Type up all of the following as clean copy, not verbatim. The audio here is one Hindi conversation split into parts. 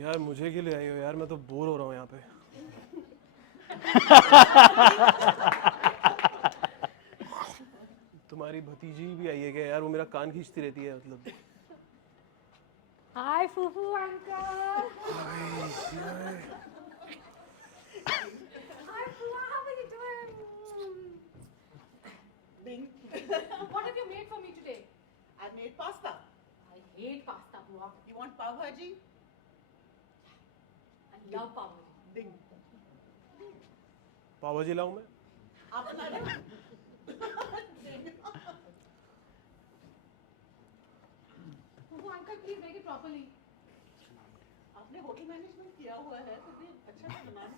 यार मुझे क्यों ले आई हो यार, मैं तो बोर हो रहा हूँ यहाँ पे। तुम्हारी भतीजी भी आई है क्या यार? वो मेरा कान खींचती रहती है मतलब। हाय फूफू uncle. Hi Fua, how are you doing? Ding. What have you made for me today? I made pasta. I hate pasta, Fua. You want pav bhaji? I love pav bhaji. Ding. पाव भाजी लाऊं मैं? आप बना लो. Foofu uncle, please make it properly. आपने होटल मैनेजमेंट किया हुआ है तो भी अच्छा से बना लो.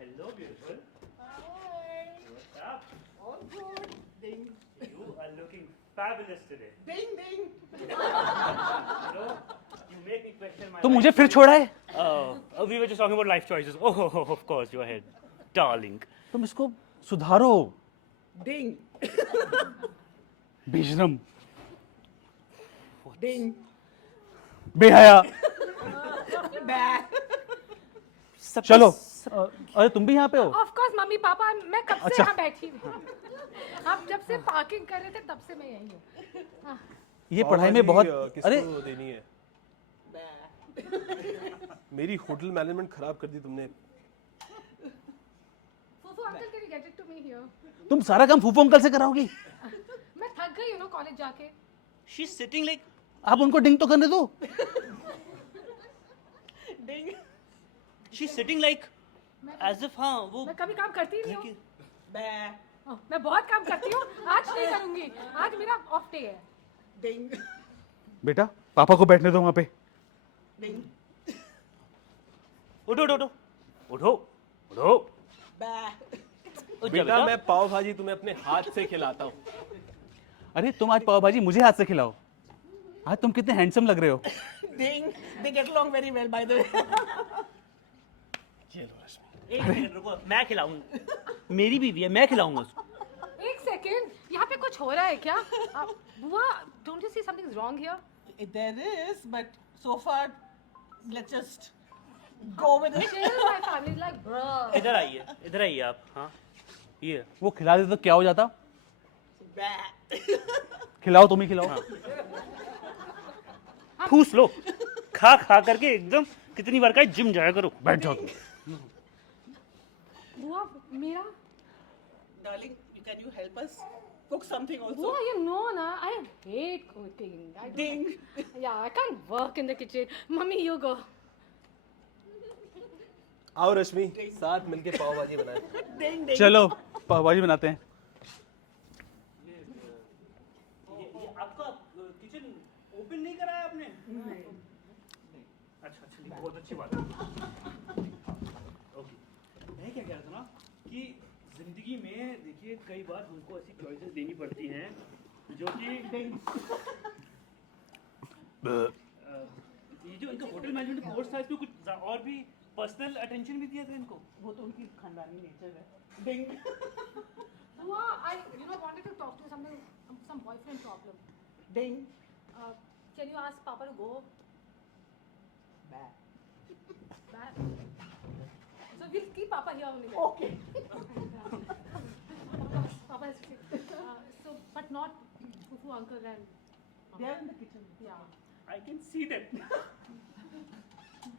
Hello, beautiful. Hi. What's up? All good. Ding. You are looking fabulous today. Ding ding. You know, you make me question my. तो मुझे फिर छोड़ा है? We were just talking about life choices. Oh, of course, go ahead, darling. तुम इसको सुधारो। Ding. बेशरम, Ding. बेहया। Bah. चलो। अरे तुम भी यहाँ पे हो? Of course, मम्मी पापा, मैं कब से अच्छा। यहाँ बैठी हूँ। आप जब से पार्किंग कर रहे थे तब से मैं यहीं हूँ। ये पाव पढ़ाई में भाजी, बहुत। किसको अरे देनी है? Bah. मेरी होटल मैनेजमेंट खराब कर दी तुमने। फूफू uncle, can you get it to me here? तुम सारा काम फूफू अंकल से कराओगी? मैं थक गई हूँ ना कॉलेज जाके। She's sitting like. आप उनको डिंग तो करने दो। Ding. She's sitting like. As if हाँ वो. मैं कभी काम करती ही नहीं हूँ। Bah. मैं बहुत काम करती हूँ, आज नहीं करूँगी। आज मेरा ऑफ डे है। Ding. बेटा पापा को बैठने दो वहाँ पे। Ding. उठो उठो उठो उठो उठो. Bah. उठ जा बेटा मैं पाव भाजी तुम्हें अपने हाथ से खिलाता हूँ। अरे तुम आज पाव भाजी मुझे हाथ से खिलाओ। आज तुम कितने हैंडसम लग रहे हो। Ding. They get along very well, by the way. एक सेकंड रुको, मैं खिलाऊंगा. मेरी बीवी है, मैं खिलाऊंगा उसको. एक सेकेंड, यहाँ पे कुछ हो रहा है क्या? बुआ, don't you see something is wrong here? There is, but so far, let's just go with it. Chill, my family is like, bruh. इधर आइए आप. हाँ ये वो खिला दे तो क्या हो जाता? Bah. खिलाओ तुम ही खिलाओ। ठूस लो. खा करके एकदम कितनी बार का जिम जाया करो. बैठ जाओ तुम। बुआ, मेरा? Darling, can you help us cook something also? Buआ, you know na, I hate cooking. I don't Ding. Yeah, I can't work in the kitchen. Mummy, you go. आओ रश्मि, साथ मिलके पाव भाजी बनाए। Ding ding. चलो पाव भाजी बनाते हैं। ये आपका किचन ओपन नहीं कराया आपने? अच्छा बहुत अच्छी बात है. ओके. मैं क्या कह रहा था ना कि जिंदगी में देखिए कई बार हमको ऐसी चॉइसेस देनी पड़ती हैं जो कि ये जो इनका होटल मैनेजमेंट कोर्स था इसमें कुछ और भी पर्सनल अटेंशन भी दिया था इनको. वो तो उनकी खानदानी नेचर है. Ding. Buआ, I wanted to talk to you something, some boyfriend problem. Ding. Can you ask Papa to go Bah. back? So we'll keep Papa here only. Then. Okay. Papa has to keep. So, but not Fufu uncle and. They are in the kitchen. Yeah. I can see that.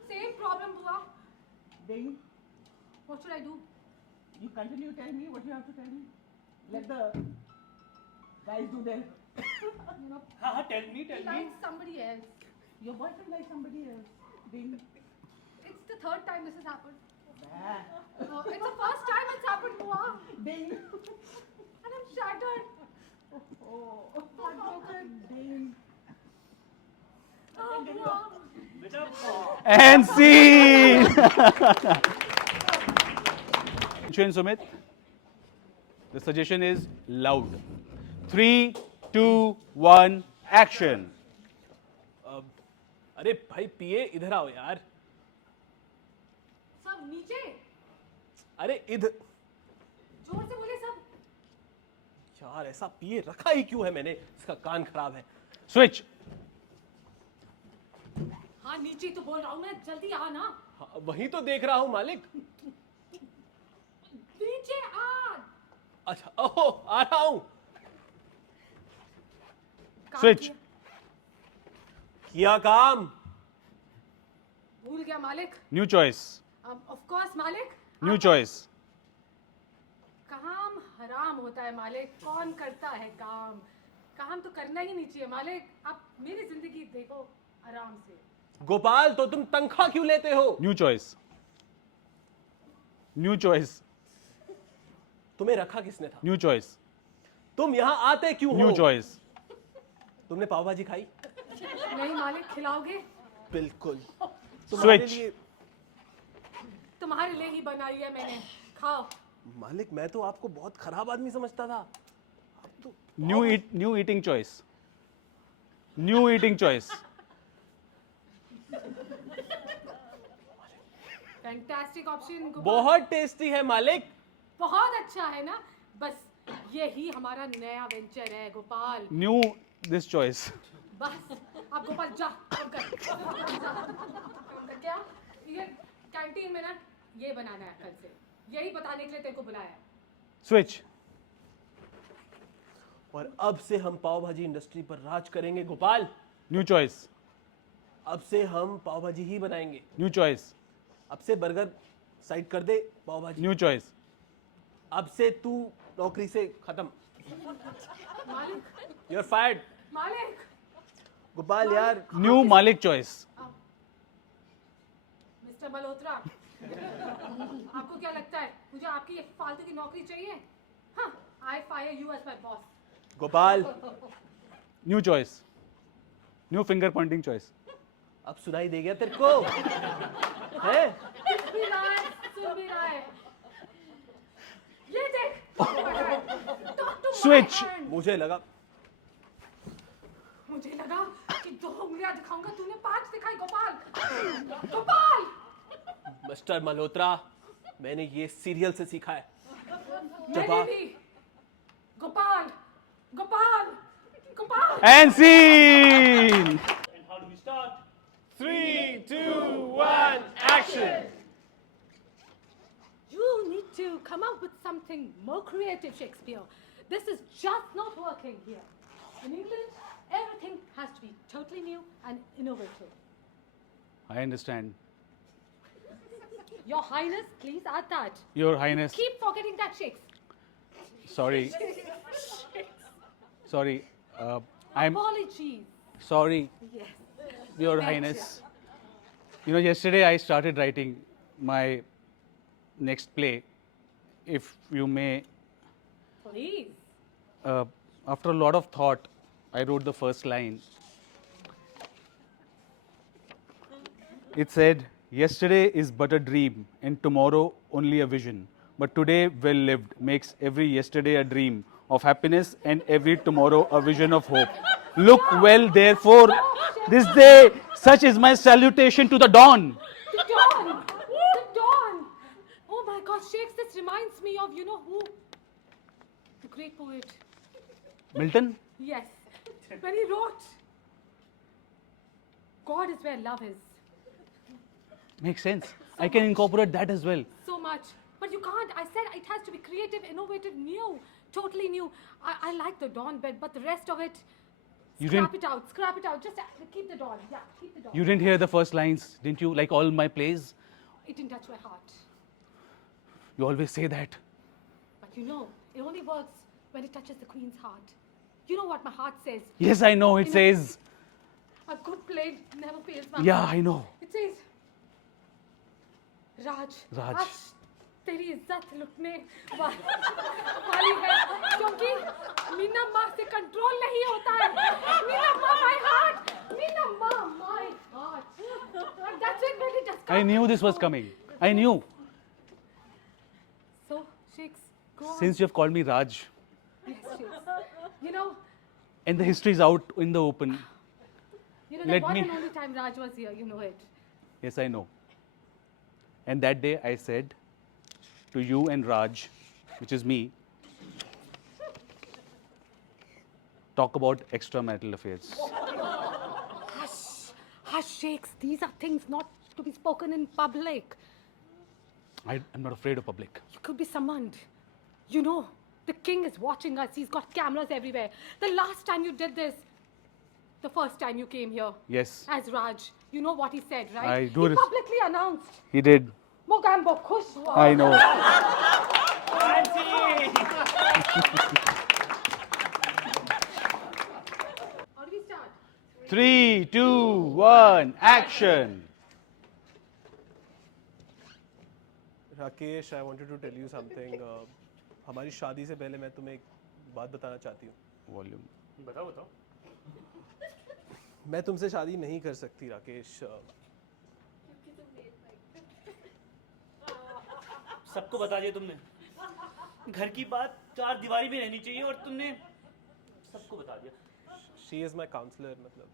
Same problem, Buआ. Ding. What should I do? You continue tell me what you have to tell me. Let the guys do their. हाँ tell me. He likes somebody else. Your boyfriend likes somebody else. Ding. It's the third time this has happened. Bah. It's the first time it's happened, Buआ. Ding. And I'm shattered. Oh. Heartbroken. Ding. Oh, Buआ. बेटा And scene. Shane Sumit, the suggestion is loud. 3, 2, 1, action. अरे भाई पिए, इधर आओ यार। सब नीचे, अरे इधर जोर से बोले सब। यार ऐसा पिए रखा ही क्यों है मैंने? इसका कान खराब है। Switch. हाँ नीचे तो बोल रहा हूँ मैं, जल्दी आ ना। हाँ, वही तो देख रहा हूँ मालिक। नीचे आ। अच्छा, ओहो, आ रहा हूँ। काम Switch. किया? किया काम। भूल गया मालिक। New choice. ऑफ कोर्स मालिक। New choice. काम हराम होता है मालिक, कौन करता है काम? काम तो करना ही नहीं चाहिए मालिक। आप मेरी जिंदगी देखो आराम से। गोपाल, तो तुम तनख्वाह क्यों लेते हो? New choice. New choice. तुम्हें रखा किसने था? New choice. तुम यहाँ आते क्यों हो? New choice. तुमने पाव भाजी खाई? नहीं मालिक, खिलाओगे? बिल्कुल। Switch. तुम्हारे लिए ही बनाई है मैंने, खाओ। मालिक, मैं तो आपको बहुत खराब आदमी समझता था। अब तो New eating choice. New eating choice. Fantastic option. बहुत टेस्टी है मालिक। बहुत अच्छा है ना, बस यही हमारा नया वेंचर है गोपाल। New this choice. बस आप गोपाल जा, काम कर। काम कर क्या? ये कैंटीन में ना ये बनाना है कल से, यही बताने के लिए तेरे को बुलाया है। Switch. और अब से हम पाव भाजी इंडस्ट्री पर राज करेंगे गोपाल। New choice. अब से हम पाव भाजी ही बनाएंगे। New choice. अब से बर्गर साइड कर दे, पाव भाजी। New choice. अब से तू नौकरी से खत्म। मालिक, यू आर फायर्ड। मालिक। गोपाल यार, New Malik choice. Mister Malhotra, आपको क्या लगता है मुझे आपकी ये फालतू की नौकरी चाहिए? हाँ, I fire you as my boss. Gopal, New choice. New finger pointing choice. अब सुनाई दे गया तेरे को? हैं? सुन भी रहा है, सुन भी रहा है। ये देख, talk to my Switch. hand. मुझे लगा कि 2 उंगलियां दिखाऊंगा, तूने 5 दिखाई गोपाल। गोपाल! मिस्टर मल्होत्रा, मैंने ये सीरियल से सीखा है। मैंने आप- भी। Gopal, Gopal, Gopal. And scene. And how do we start? 3, 2, 1, action! You need to come up with something more creative, Shakespeare. This is just not working here. In England, everything has to be totally new and innovative. I understand. Your Highness, please add that. Your Highness. Keep forgetting that, Shakes. Sorry. Sorry. I'm Apologies. sorry, Yes. Your Thank Highness. You know, yesterday I started writing my next play. If you may, Please. after a lot of thought, I wrote the first line. It said, "Yesterday is but a dream, and tomorrow only a vision. But today, well lived, makes every yesterday a dream of happiness, and every tomorrow a vision of hope. Look well, therefore, this day, such is my salutation to the dawn." The dawn! The dawn! Oh my God, Shakes, this reminds me of, you know who? The great poet. Milton? Yes. When he wrote, God is where love is. Makes sense. I can incorporate that as well. So much. But you can't. I said it has to be creative, innovative, new. Totally new. I like the dawn bit, but the rest of it, You scrap didn't- it out. Scrap it out. Just keep the dawn. Yeah, keep the dawn. You didn't hear the first lines, didn't you? Like all my plays? It didn't touch my heart. You always say that. But you know, it only works when it touches the queen's heart. You know what my heart says? Yes, I know. It You know- says, A good play never fails my yeah, heart. I know. It says, Raj, Raj. आज तेरी इज्जत लुटने वाली है, क्योंकि मीना माँ से कंट्रोल नहीं होता है। मीना माँ, my heart. मीना माँ, my heart. And that's it, really just I knew this was coming. I knew. So, Shakes, go on. Since you have called me Raj, Yes, Shakes. You know, and the history is out in the open. that Let one me- and only time Raj was here, you know it. Yes, I know. And that day I said to you and Raj, which is me, talk about extramarital affairs. Hush, Raj shakes. These are things not to be spoken in public. I'm not afraid of public. You could be summoned. You know, the king is watching us. He's got cameras everywhere. The last time you did this, the first time you came here Yes, as Raj, you know what he said, right? I do He this- publicly announced. he did. Mogambo khush hua. I know. How do we start? 3, 2, 1, action. Rakesh, I wanted to tell you something. हमारी शादी से पहले मैं तुम्हें एक बात बताना चाहती हूँ. Volume. बताओ बताओ. मैं तुमसे शादी नहीं कर सकती राकेश. सबको बता दिया तुमने. घर की बात 4 दीवारी में रहनी चाहिए और तुमने सबको बता दिया. She is my counsellor. मतलब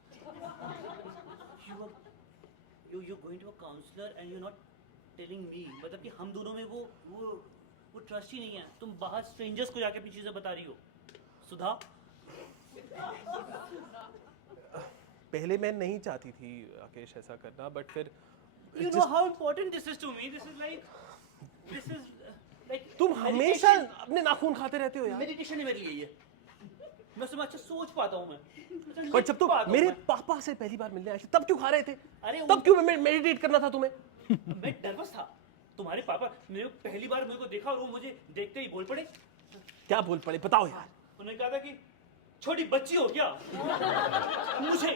you're going to a counselor and you're not telling me. मतलब कि हम दोनों में वो ट्रस्ट ही नहीं है. तुम बाहर स्ट्रेंजर्स को जाके अपनी चीजें बता रही हो. सुधा, पहले मैं नहीं चाहती थी राकेश ऐसा करना, बट फिर you know how important this is to me. This is like तुम हमेशा अपने नाखून खाते रहते हो यार. मेडिटेशन है मेरे लिए ये. मैं उसमें अच्छा सोच पाता हूँ मैं. पर जब तुम मेरे पापा से पहली बार मिलने आए थे तब क्यों खा रहे थे? अरे तब क्यों मेडिटेट करना था तुम्हें? मैं नर्वस था. तुम्हारे पापा मेरे को पहली बार मेरे को देखा और वो मुझे देखते ही बोल पड़े. क्या बोल पड़े बताओ यार. उन्होंने कहा था कि छोटी बच्ची हो क्या. मुझे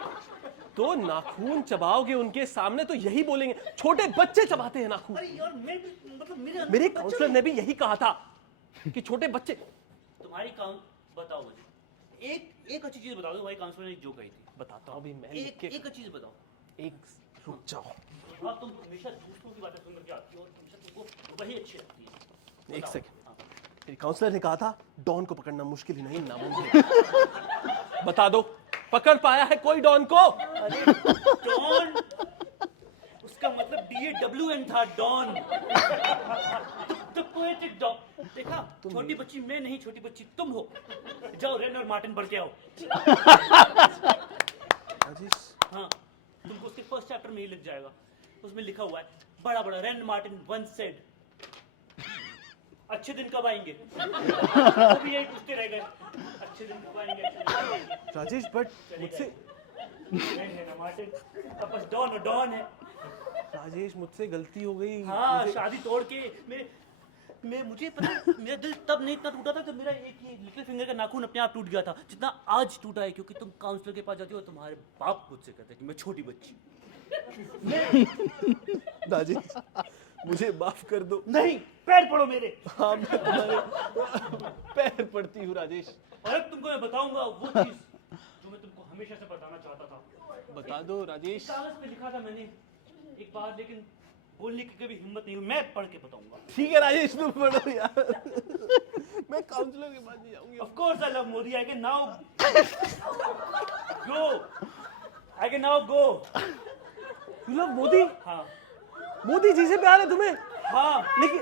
तो नाखून चबाओगे उनके सामने तो यही बोलेंगे. छोटे बच्चे चबाते हैं नाखून. अरे यार मैं मतलब मेरे काउंसलर ने भी यही कहा था कि छोटे बच्चे. तुम्हारी बताओ मुझे एक अच्छी चीज बताओ. तुम्हारी काउंसलर ने जो कही थी बताता हूँ अभी मैं. एक अच्छी चीज बताओ. एक रुक जाओ. हाँ, तुम हमेशा दूसरों की बातें सुनकर के आती हो और हमेशा तुमको वही अच्छी लगती है. एक बताओ. सेकंड. हाँ. मेरे काउंसलर ने कहा था डॉन को पकड़ना मुश्किल ही नहीं नामुमकिन. बता दो पकड़ पाया है कोई डॉन को? अरे डॉन उसका मतलब DAWN था. Dawn the poetic dog. देखा, छोटी बच्ची मैं नहीं, छोटी बच्ची तुम हो. जाओ रेन और मार्टिन पढ़ के आओ. राजेश, हाँ, तुमको उसके फर्स्ट चैप्टर में ही लग जाएगा. उसमें लिखा हुआ है बड़ा बड़ा. रेन मार्टिन वंस सेड, अच्छे दिन कब आएंगे. वो भी यही पूछते रह गए, अच्छे दिन कब आएंगे, अच्छे दिन कब आएंगे. राजेश बट मुझसे रेन है ना मार्टिन, अब बस डॉन और डॉन है. राजेश मुझसे गलती हो गई. हाँ, मुझे- शादी तोड़ के मुझे पता है, मेरा दिल तब नहीं इतना टूटा था जब मेरा एक ही लिटिल फिंगर का नाखून अपने आप टूट गया था जितना आज टूटा है. क्योंकि तुम काउंसलर के पास जाती हो, तुम्हारे बाप मुझसे कहते हैं कि मैं छोटी बच्ची. राजेश मुझे माफ कर दो. नहीं, पैर पड़ो मेरे. हाँ मैं तुम्हारे पैर पड़ती हूँ राजेश. और अब तुमको मैं बताऊंगा वो चीज जो मैं तुमको हमेशा से बताना चाहता था. बता दो राजेश. कागज पे लिखा था मैंने एक बार, लेकिन बोलने की कभी हिम्मत नहीं हुई. मैं पढ़ के बताऊंगा. ठीक है राजेश तुम पढ़ो यार. मैं काउंसलर के पास नहीं जाऊंगी. Of course I love Modi. I can now go. I can now go. You love Modi? हाँ मोदी जी से प्यार है तुम्हें? हाँ. लेकिन